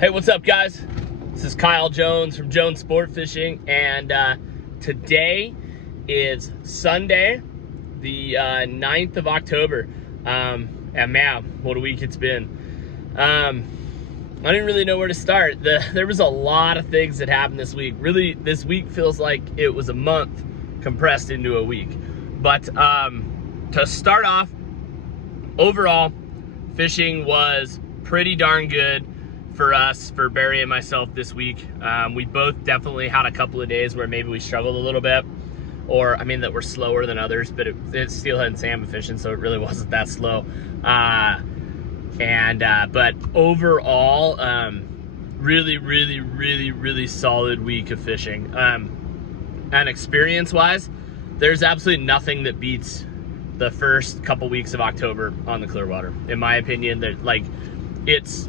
Hey, what's up, guys? This is Kyle Jones from Jones Sport Fishing, and today is Sunday, the 9th of October, and man, what a week it's been. I didn't really know where to start. There was a lot of things that happened this week. Really, this week feels like it was a month compressed into a week. But to start off, overall, fishing was pretty darn good for us, for Barry and myself this week. We both definitely had a couple of days where maybe we struggled a little bit, or I mean that we're slower than others, but it's steelhead and salmon fishing, so it really wasn't that slow. But overall, really solid week of fishing. And experience-wise, there's absolutely nothing that beats the first couple weeks of October on the Clearwater. In my opinion, that it's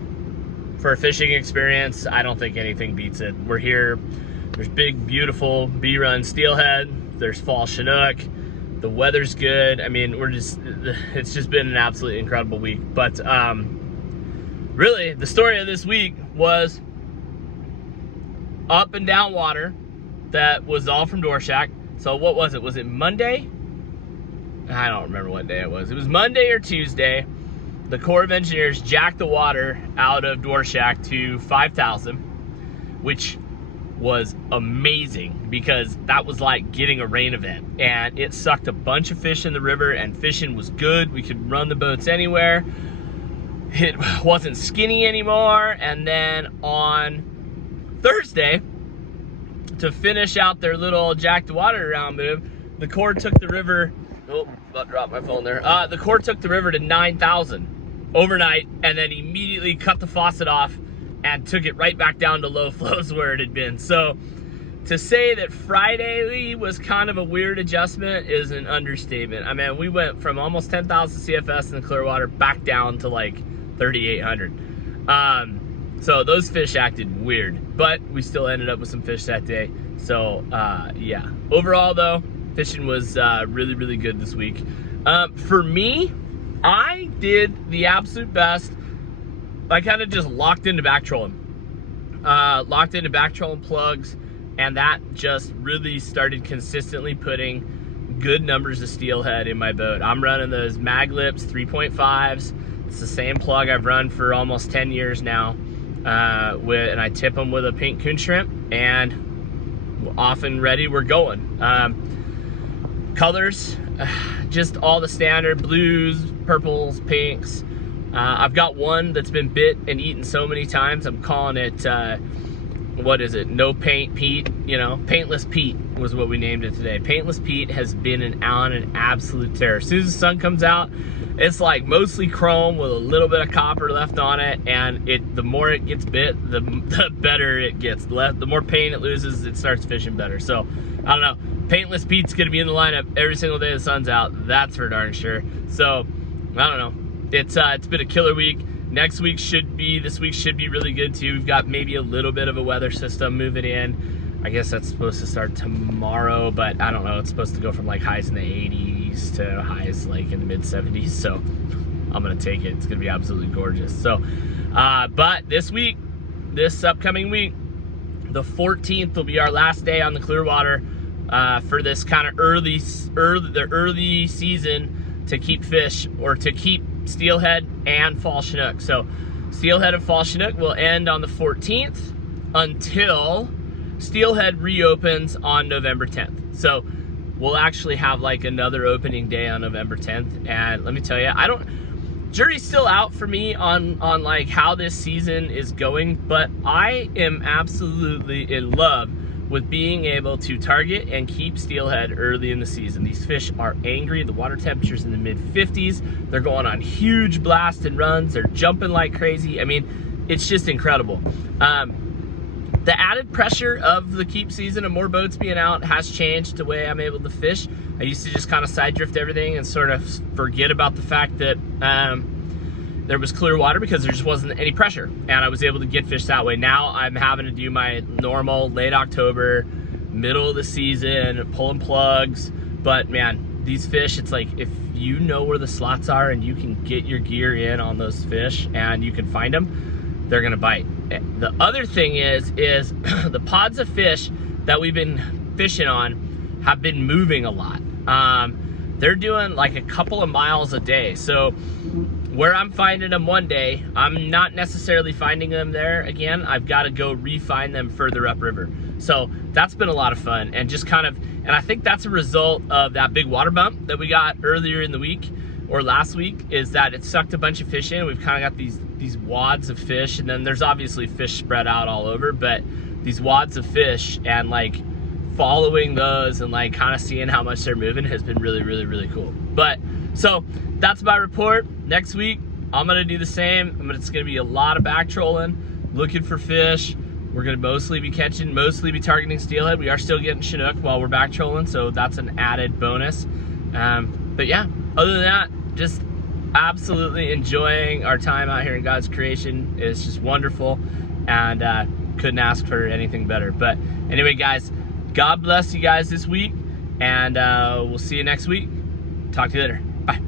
for a fishing experience, I don't think anything beats it. We're here, there's big, beautiful B-run steelhead, there's fall Chinook, the weather's good. I mean, it's just been an absolutely incredible week. But really, the story of this week was up and down water that was all from Doorshack. So what was it? Was it Monday? I don't remember what day it was. It was Monday or Tuesday. The Corps of Engineers jacked the water out of Doorshack to 5,000, which was amazing because that was like getting a rain event, and it sucked a bunch of fish in the river, and fishing was good. We could run the boats anywhere. It wasn't skinny anymore. And then on Thursday, to finish out their little jack the water around move, the Corps took the river, oh, about to drop my phone there. The Corps took the river to 9,000 overnight, and then immediately cut the faucet off and took it right back down to low flows where it had been. So to say that Friday was kind of a weird adjustment is an understatement. I mean, we went from almost 10,000 CFS in the Clearwater back down to like 3,800. So those fish acted weird, but we still ended up with some fish that day. So yeah, overall though, fishing was really good this week. For me, I did the absolute best. I kind of just locked into back trolling. Plugs, and that just really started consistently putting good numbers of steelhead in my boat. I'm running those mag lips 3.5s. It's the same plug I've run for almost 10 years now. And I tip them with a pink coon shrimp, and off and ready we're going. Colors, just all the standard blues, purples, pinks. I've got one that's been bit and eaten so many times, I'm calling it, what is it? No Paint Pete, you know, Paintless Pete was what we named it today. Paintless Pete has been on an absolute tear. As soon as the sun comes out, it's like mostly chrome with a little bit of copper left on it, and the more it gets bit, the better it gets. The more paint it loses, it starts fishing better. So, I don't know. Paintless Pete's gonna be in the lineup every single day the sun's out. That's for darn sure. So, I don't know. It's been a killer week. This week should be really good too. We've got maybe a little bit of a weather system moving in. I guess that's supposed to start tomorrow, but I don't know. It's supposed to go from like highs in the 80s to highs like in the mid 70s. So I'm gonna take it. It's gonna be absolutely gorgeous. So, but this upcoming week, the 14th will be our last day on the Clearwater for this kind of early season to keep fish, or to keep steelhead and fall Chinook. So steelhead and fall Chinook will end on the 14th until steelhead reopens on November 10th. So we'll actually have like another opening day on November 10th. And let me tell you, jury's still out for me on like how this season is going, but I am absolutely in love with being able to target and keep steelhead early in the season. These fish are angry. The water temperature's in the mid 50s. They're going on huge blasted runs. They're jumping like crazy. I mean, it's just incredible. The added pressure of the keep season and more boats being out has changed the way I'm able to fish. I used to just kind of side drift everything and sort of forget about the fact that there was clear water because there just wasn't any pressure, and I was able to get fish that way. Now I'm having to do my normal late October, middle of the season, pulling plugs. But man, these fish, it's like if you know where the slots are and you can get your gear in on those fish and you can find them, they're gonna bite. The other thing is the pods of fish that we've been fishing on have been moving a lot. They're doing like a couple of miles a day. So where I'm finding them one day, I'm not necessarily finding them there again. I've got to go re-find them further upriver. So that's been a lot of fun, and just kind of, and I think that's a result of that big water bump that we got earlier in the week or last week, is that it sucked a bunch of fish in. We've kind of got these wads of fish, and then there's obviously fish spread out all over, but these wads of fish, and like following those and like kind of seeing how much they're moving has been really, really, really cool. But so that's my report. Next week I'm gonna do the same. It's gonna be a lot of back trolling, looking for fish. We're gonna mostly be targeting steelhead. We are still getting Chinook while we're back trolling, so that's an added bonus. But yeah, other than that, just absolutely enjoying our time out here in God's creation. It's just wonderful, and couldn't ask for anything better. But anyway, guys, God bless you guys this week, and we'll see you next week. Talk to you later. Bye.